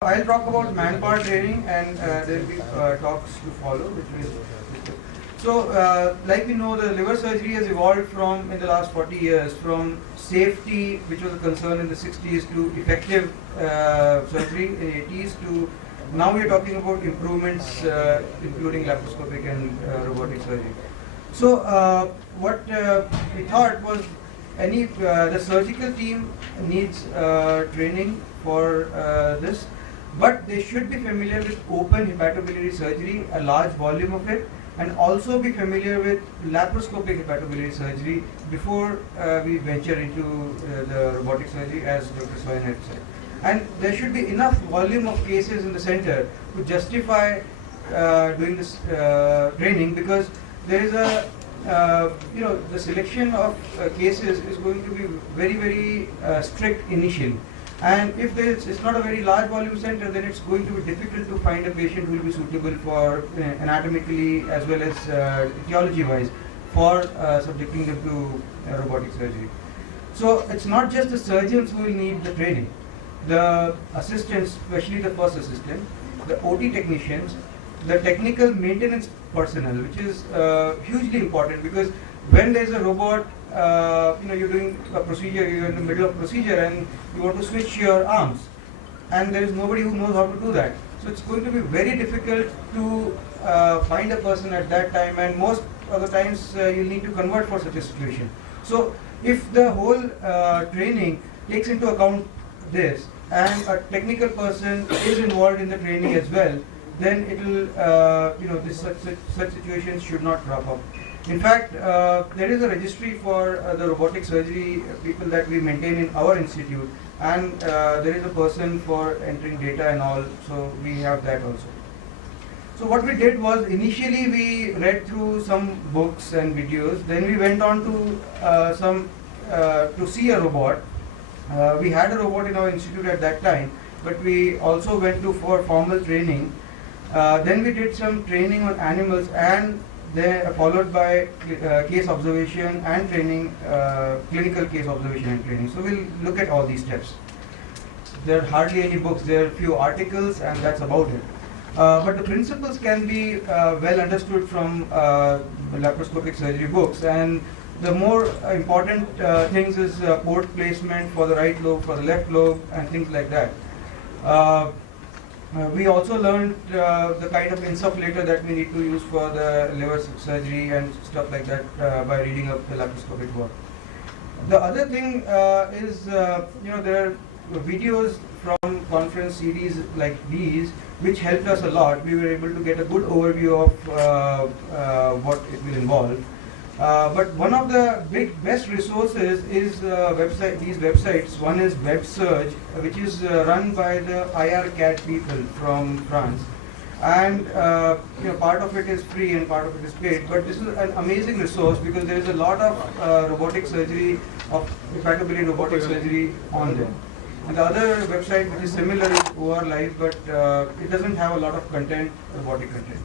I'll talk about manpower training and there will be talks to follow. Like we know, the liver surgery has evolved from in the last 40 years from safety, which was a concern in the 60s, to effective surgery in the 80s, to now we are talking about improvements, including laparoscopic and robotic surgery. What we thought was the surgical team needs training for this, but they should be familiar with open hepatobiliary surgery, a large volume of it, and also be familiar with laparoscopic hepatobiliary surgery before we venture into the robotic surgery, as Dr. Swain had said. And there should be enough volume of cases in the center to justify doing this training, because there is the selection of cases is going to be very strict initially. And if it's not a very large volume center, then it's going to be difficult to find a patient who will be suitable for anatomically as well as etiology wise for subjecting them to robotic surgery. So it's not just the surgeons who will need the training. The assistants, especially the first assistant, the OT technicians, the technical maintenance personnel, which is hugely important, because when there is a robot, you're doing a procedure, you're in the middle of procedure and you want to switch your arms, and there is nobody who knows how to do that. So it's going to be very difficult to find a person at that time, and most of the times you'll need to convert for such a situation. So if the whole training takes into account this, and a technical person is involved in the training as well, then it will, such situations should not crop up. In fact, there is a registry for the robotic surgery people that we maintain in our institute, and there is a person for entering data and all, so we have that also. So what we did was, initially we read through some books and videos, then we went on to to see a robot. We had a robot in our institute at that time, but we also went for formal training. Then we did some training on animals, and then followed by case observation and training, clinical case observation and training. So we'll look at all these steps. There are hardly any books, there are a few articles, and that's about it. But the principles can be well understood from laparoscopic surgery books, and the more important things is port placement for the right lobe, for the left lobe, and things like that. We also learned the kind of insufflator that we need to use for the liver surgery and stuff like that by reading up the laparoscopic work. The other thing is, there are videos from conference series like these which helped us a lot. We were able to get a good overview of what it will involve. But one of the best resources is these websites. One is WebSurge, which is run by the IRCAT people from France, and part of it is free and part of it is paid. But this is an amazing resource, because there is a lot of robotic surgery, of hepatobiliary robotic surgery on them. And the other website which is similar is OR Live, but it doesn't have a lot of content, robotic content.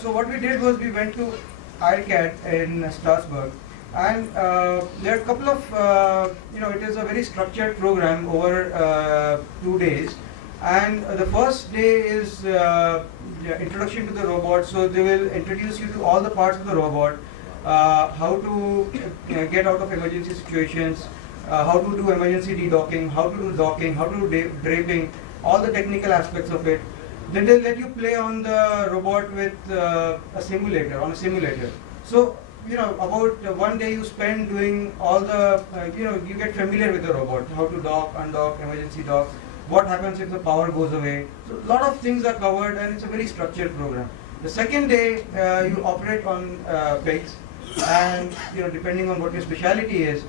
So what we did was, we went to IRCAT in Strasbourg, and there are a couple of, it is a very structured program over 2 days, and the first day is introduction to the robot. So they will introduce you to all the parts of the robot, how to get out of emergency situations, how to do emergency de-docking, how to do docking, how to do draping, all the technical aspects of it. Then they'll let you play on the robot with a simulator, on a simulator. So, about 1 day you spend doing all the, you get familiar with the robot, how to dock, undock, emergency dock, what happens if the power goes away. So, a lot of things are covered, and it's a very structured program. The second day, you operate on pigs, and, depending on what your specialty is,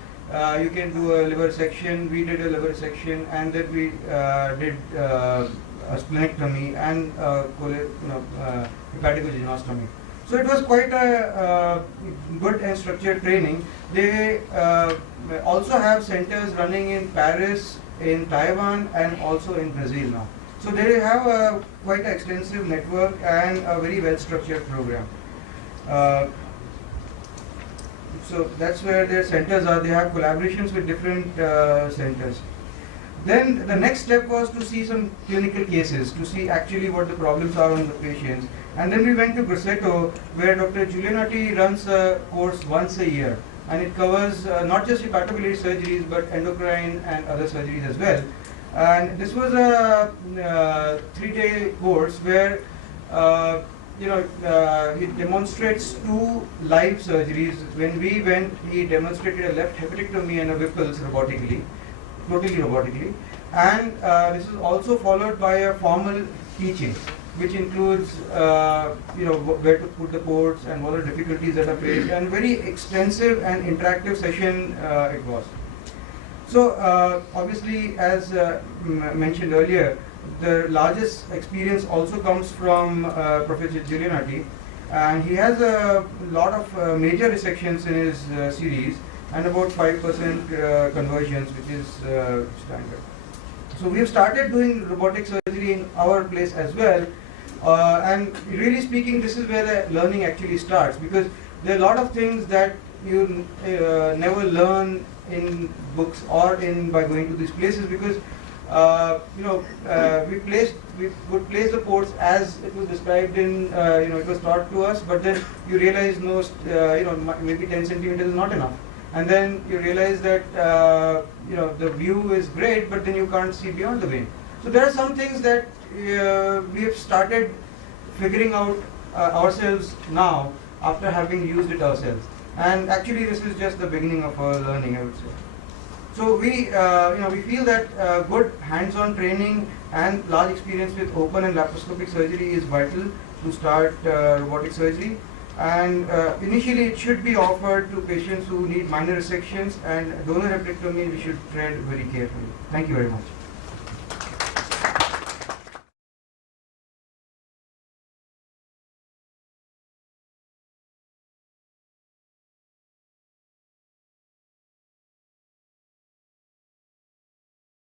you can do a liver section. We did a liver section, and then we did a splenectomy and hepatogenostomy. So it was quite a good and structured training. They also have centers running in Paris, in Taiwan, and also in Brazil now. So they have quite an extensive network and a very well structured program. So that's where their centers are. They have collaborations with different centers. Then the next step was to see some clinical cases, to see actually what the problems are on the patients. And then we went to Grosseto, where Dr. Giulianotti runs a course once a year. And it covers not just hepatobiliary surgeries, but endocrine and other surgeries as well. And this was a 3-day course where he demonstrates 2 live surgeries. When we went, he demonstrated a left hepatectomy and a Whipple's robotically, totally robotically. And this is also followed by a formal teaching, which includes where to put the ports and what are the difficulties that are faced, and very extensive and interactive session it was. So obviously, as mentioned earlier, the largest experience also comes from Professor Giulianotti, and he has a lot of major resections in his series and about 5% conversions, which is standard. So we have started doing robotic surgery in our place as well, and really speaking, this is where the learning actually starts, because there are a lot of things that you never learn in books or by going to these places, because we would place the ports as it was described in, it was taught to us, but then you realize maybe 10 centimeters is not enough. And then you realize that, the view is great, but then you can't see beyond the vein. So there are some things that we have started figuring out ourselves now after having used it ourselves. And actually this is just the beginning of our learning, I would say. So we feel that good hands-on training and large experience with open and laparoscopic surgery is vital to start robotic surgery. And initially it should be offered to patients who need minor resections, and donor hepatectomy we should tread very carefully. Thank you very much.